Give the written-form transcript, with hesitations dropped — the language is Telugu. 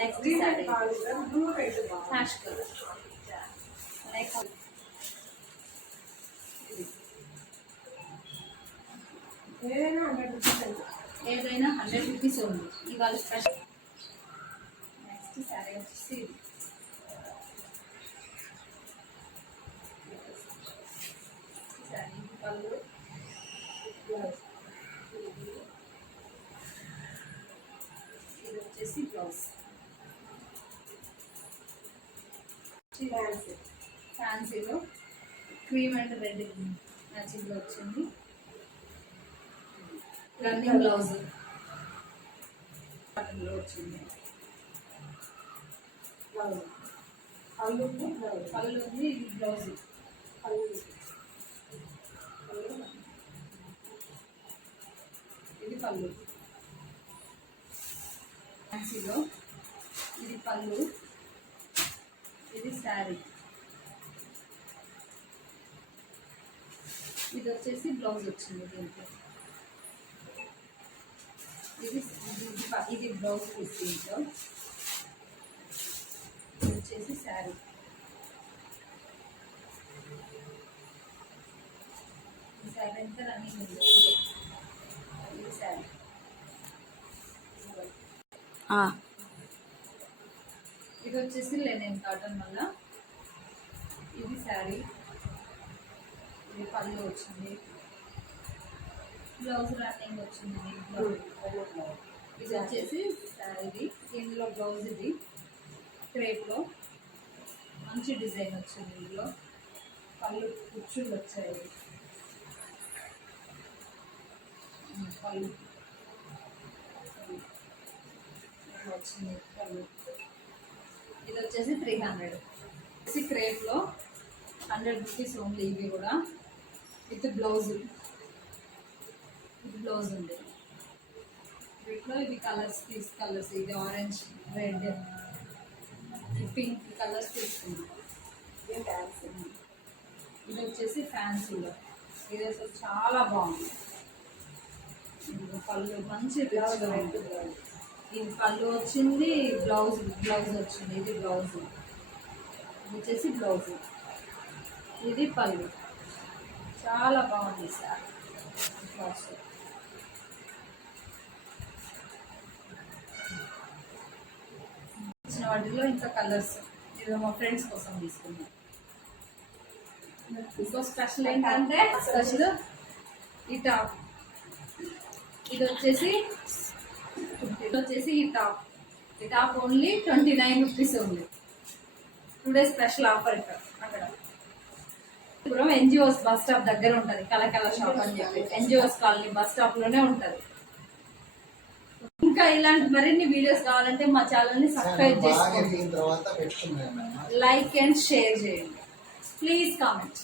Next sorry ash colour. Next ఏదైనా 100 రూపీస్ ఉంది ఇవాళ స్పెషల్. నెక్స్ట్ సారీ వచ్చేసి సారీ పళ్ళు, ఇది వచ్చేసి బ్లౌజ్. ఫ్యాన్సీలో క్రీమ్ అండ్ రెడ్ మ్యాచింగ్లో వచ్చింది. రన్నింగ్ బ్లౌజ్ వచ్చింది. పళ్ళు ఉంది, ఇది బ్లౌజ్. ఇది పళ్ళు ఫ్యాన్సీలో. ఇది పళ్ళు, ఇది శారీ. ఇది వచ్చేసి బ్లౌజ్ వచ్చింది దీంట్లో. ఇది బ్లౌజ్ పీస్ దీంట్లో. ఇది వచ్చేసి శారీ. ఈ శారీ అంతా రన్నింగ్ ఉంది. ఇది శారీ. ఇది వచ్చేసి లెనిన్ కాటన్ వల్ల. ఇది శారీ, ఇది పళ్ళు వచ్చింది, బ్లౌజ్ రన్నింగ్ వచ్చింది. ఇది వచ్చేసి ఇది ఇందులో బ్లౌజ్. ఇది క్రేప్లో మంచి డిజైన్ వచ్చింది. ఇందులో పళ్ళు కుచ్చులు వచ్చాయి. పళ్ళు వచ్చింది పళ్ళు. ఇది వచ్చేసి 300. క్రేప్లో 100 రూపీస్ ఓన్లీ. ఇవి కూడా విత్ బ్లౌజ్. ఇది బ్లౌజ్ ఉంది వీటిలో. ఇవి కలర్స్ కలర్స్, ఇది ఆరెంజ్, రెడ్, పింక్ కలర్స్ తీసుకున్నాం. ఇది వచ్చేసి ఫ్యాన్సీలో. ఇది అసలు చాలా బాగుంది. పళ్ళు మంచి రిచ్గా ఉంటుంది. ఇది పళ్ళు వచ్చింది, బ్లౌజ్ వచ్చింది. ఇది బ్లౌజ్. ఇది వచ్చేసి బ్లౌజ్, ఇది పళ్ళు. చాలా బాగుంది సార్ బ్లౌజ్. ఇచ్చిన వాటిలో ఇంకా కలర్స్. ఇది మా ఫ్రెండ్స్ కోసం తీసుకున్నాం. ఇంకో స్పెషల్ ఏంటంటే ఈ టాప్. ఇది వచ్చేసి ఈ టాప్. ఈ టాప్ ఓన్లీ 29 రూపీస్ ఉంది. టుడే స్పెషల్ ఆఫర్ ఇక్కడ. అక్కడ ఇప్పుడు ఎన్జిఓస్ బస్ స్టాప్ దగ్గర ఉంటుంది కలకల షాప్ అని చెప్పి. ఎన్జిఓస్ కాలనీ బస్ స్టాప్ లోనే ఉంటుంది. ఇంకా ఇలాంటి మరిన్ని వీడియోస్ కావాలంటే మా ఛానల్ ని సబ్స్క్రైబ్ చేసుకోండి, లైక్ అండ్ షేర్ చేయండి. Please comment.